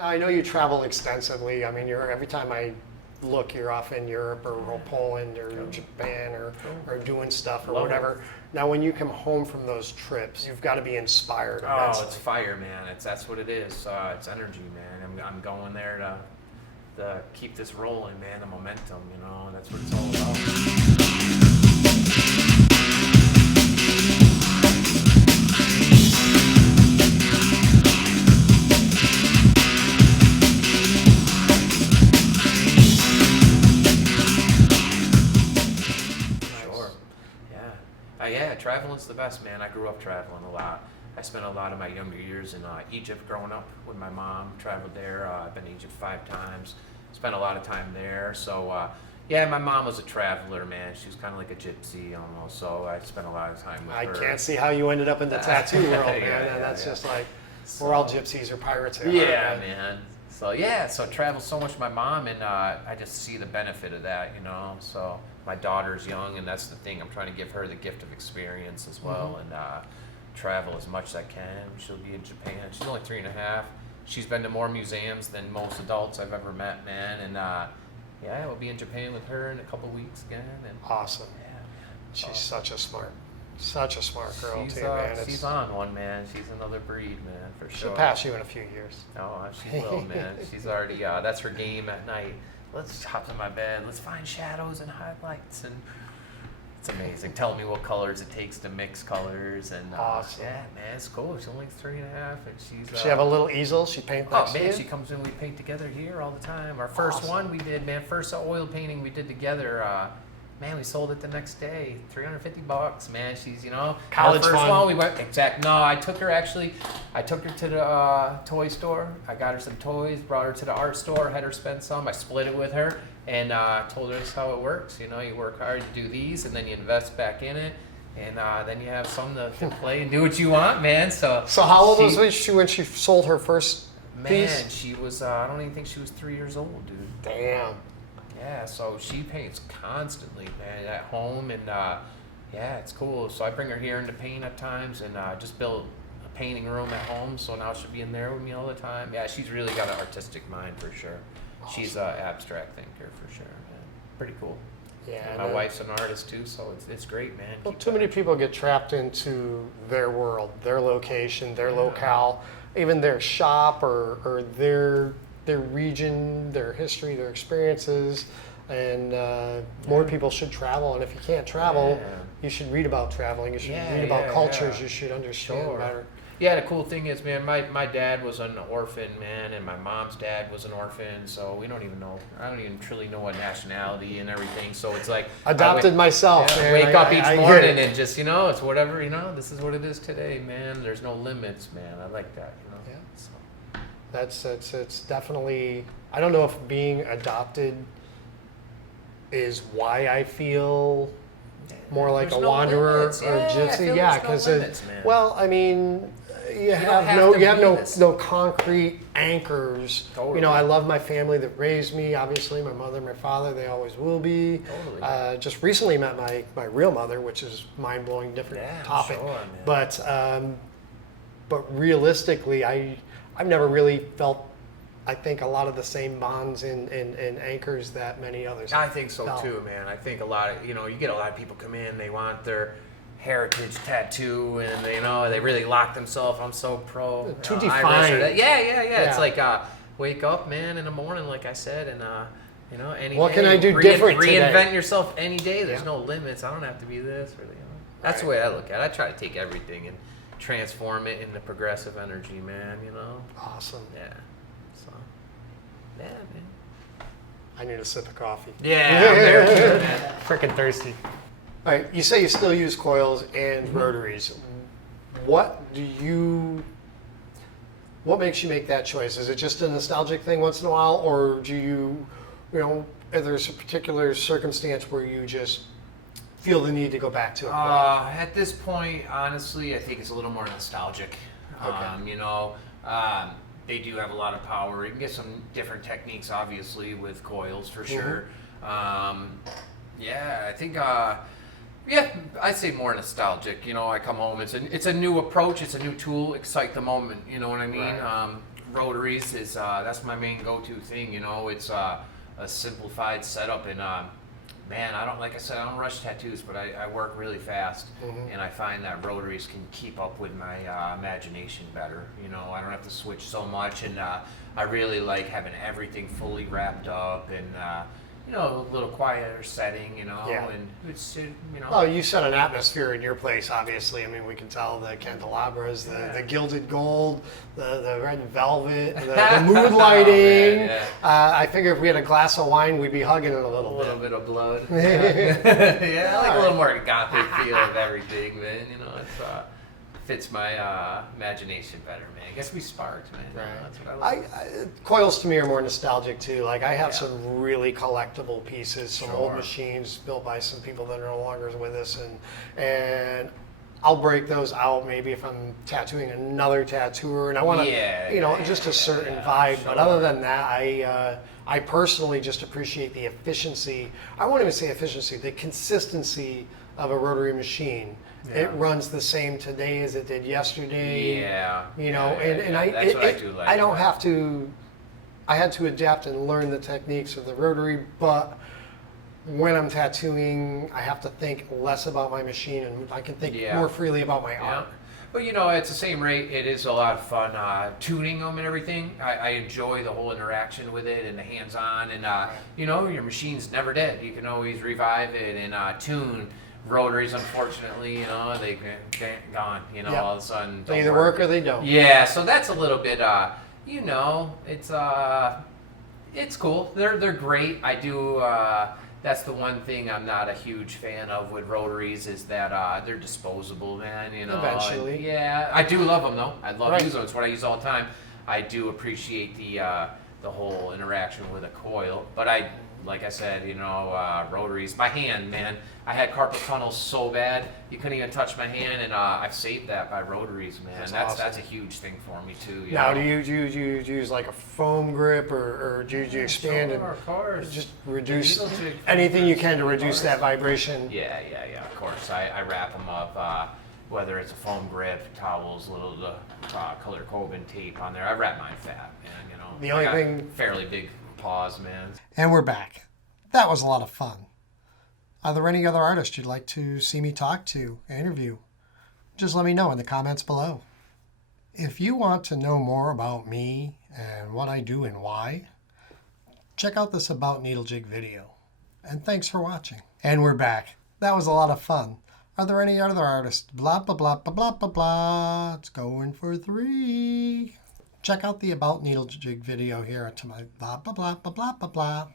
I know you travel extensively. I mean, every time I look, you're off in Europe or Poland or Japan or doing stuff or whatever. Now, when you come home from those trips, you've got to be inspired. Oh, it's fire, man. That's what it is. It's energy, man. I'm going there to keep this rolling, man. The momentum, you know. That's what it's all about. Yeah, traveling's the best, man. I grew up traveling a lot. I spent a lot of my younger years in Egypt growing up with my mom. Traveled there. I've been to Egypt 5 times. Spent a lot of time there. So, yeah, my mom was a traveler, man. She was kind of like a gypsy almost. So I spent a lot of time with her. I can't see how you ended up in the tattoo world, man. That's just like, we're all gypsies or pirates here. Yeah, man. So I travel so much with my mom, and I just see the benefit of that, you know. So my daughter's young, and that's the thing. I'm trying to give her the gift of experience as well, and travel as much as I can. She'll be in Japan. She's only 3.5. She's been to more museums than most adults I've ever met, man. And yeah, we'll be in Japan with her in a couple weeks again. And awesome. Yeah, man. She's such a smart girl she's, too, man. She's on one, man. She's another breed, man, for sure. She'll pass you in a few years. Oh, she will, man. She's already, that's her game at night. Let's hop in my bed. Let's find shadows and highlights. And it's amazing. Tell me what colors it takes to mix colors. And awesome. Yeah, man, it's cool. She's only 3.5, and she's. Does she have a little easel? She paints next to you? She comes in. We paint together here all the time. Our first one we did, man. First oil painting we did together. Man, we sold it the next day, $350, man. She's, you know, college first fun. one we went No, I took her to the toy store. I got her some toys, brought her to the art store, had her spend some. I split it with her, and told her this is how it works. You know, you work hard to do these, and then you invest back in it, and then you have some to play and do what you want, man. So how old was she when she sold her first piece? Man, she was. I don't even think she was 3 years old, dude. Damn. Yeah, so she paints constantly, man, at home, and yeah, it's cool. So I bring her here in to paint at times, and just build a painting room at home. So now she'll be in there with me all the time. Yeah, she's really got an artistic mind for sure. Awesome. She's an abstract thinker for sure, man. Pretty cool. Yeah. And my wife's an artist too, so it's great, man. Well, too many people get trapped into their world, their location, their locale, even their shop or their region, their history, their experiences, and more people should travel. And if you can't travel, you should read about traveling. You should read about cultures. You should understand better. Yeah, the cool thing is, man, my dad was an orphan, man, and my mom's dad was an orphan, so we don't even know. I don't even truly know what nationality and everything, so it's like... Adopted myself, man. Wake up each morning and just, you know, it's whatever, you know, this is what it is today, man. There's no limits, man. I like that, you know. Yeah. So. It's definitely, I don't know if being adopted is why I feel more like a wanderer or a gypsy. Yeah, because well, I mean, you have no concrete anchors. Totally. You know, I love my family that raised me. Obviously, my mother, my father, they always will be. Totally. Just recently met my real mother, which is mind-blowing, different topic. Sure, but realistically, I've never really felt, I think, a lot of the same bonds and anchors that many others have. I think so too, man. I think a lot of, you know, you get a lot of people come in, they want their heritage tattoo, and they really lock themselves. I'm so pro. Too defined. Yeah. It's like wake up, man, in the morning, like I said, and you know, any what day, can I do different reinvent today? Yourself any day. There's no limits. I don't have to be this or That's the way I look at it. I try to take everything and transform it into progressive energy, man, you know? Awesome. Yeah. So, yeah, man. I need a sip of coffee. Yeah, I'm there too, man. Freaking thirsty. All right, you say you still use coils and rotaries. What makes you make that choice? Is it just a nostalgic thing once in a while, or do you know, there's a particular circumstance where you just feel the need to go back to it? At this point, honestly, I think it's a little more nostalgic. Okay. You know, they do have a lot of power. You can get some different techniques, obviously, with coils for sure. Yeah, I think, I'd say more nostalgic. You know, I come home, it's a new approach, it's a new tool, excite the moment, you know what I mean? Right. rotaries is that's my main go-to thing. You know, it's a simplified setup, and man, I don't rush tattoos, but I work really fast, and I find that rotaries can keep up with my imagination better. You know, I don't have to switch so much, and I really like having everything fully wrapped up, and you know, a little quieter setting. You know, Yeah. and it's you know. Oh, you set an atmosphere in your place, obviously. I mean, we can tell the candelabras, the gilded gold, the red velvet, the mood lighting. yeah. I figure if we had a glass of wine, we'd be hugging it a A little little bit. bit of blood. Yeah, I like a little more gothic feel of everything, man. You know, it's fits my imagination better, man. I guess we sparked, man. Right. That's what I like. Coils to me are more nostalgic too. Like I have Yeah. some really collectible pieces, some old Sure. machines built by some people that are no longer with us, and I'll break those out maybe if I'm tattooing another tattooer, and I want to, Yeah, you know, yeah, just a certain yeah, vibe. sure. But other than that, I personally just appreciate the efficiency. I won't even say efficiency, the consistency of a rotary machine. Yeah. It runs the same today as it did yesterday. Yeah. You know, yeah, and yeah. That's what I do like. I don't yeah. have to. I had to adapt and learn the techniques of the rotary, but when I'm tattooing, I have to think less about my machine, and I can think Yeah. more freely about my Yeah. art. But you know, at the same rate, it is a lot of fun tuning them and everything. I enjoy the whole interaction with it and the hands-on, and you know, your machine's never dead. You can always revive it and tune. Rotaries, unfortunately, you know, they get gone. You know, Yep. all of a sudden They don't either work or they don't. Yeah, so that's a little bit, you know, it's cool. They're great. I do. That's the one thing I'm not a huge fan of with rotaries is that they're disposable, man. You know. Eventually. And, yeah, I do love them though. I love Right. using them. It's what I use all the time. I do appreciate the whole interaction with a coil, but like I said, you know, rotaries. My hand, man. I had carpal tunnel so bad you couldn't even touch my hand, and I've saved that by rotaries, man. That's That's awesome. a huge thing for me too. You Now, know? do you use like a foam grip, or do you expand Sure, and of course. just reduce Needlejig, anything you can to of reduce course. that vibration? Yeah, of course. I wrap them up, whether it's a foam grip, towels, little color Coben tape on there. I wrap mine fat, man. You know. The only I got thing- fairly big paws, man. And we're back. That was a lot of fun. Are there any other artists you'd like to see me talk to, interview? Just let me know in the comments below. If you want to know more about me and what I do and why, check out this About Needlejig video. And thanks for watching. And we're back. That was a lot of fun. Are there any other artists? Blah, blah, blah, blah, blah, blah, blah. It's going for 3. Check out the About Needlejig video here to my blah, blah, blah, blah, blah, blah, blah.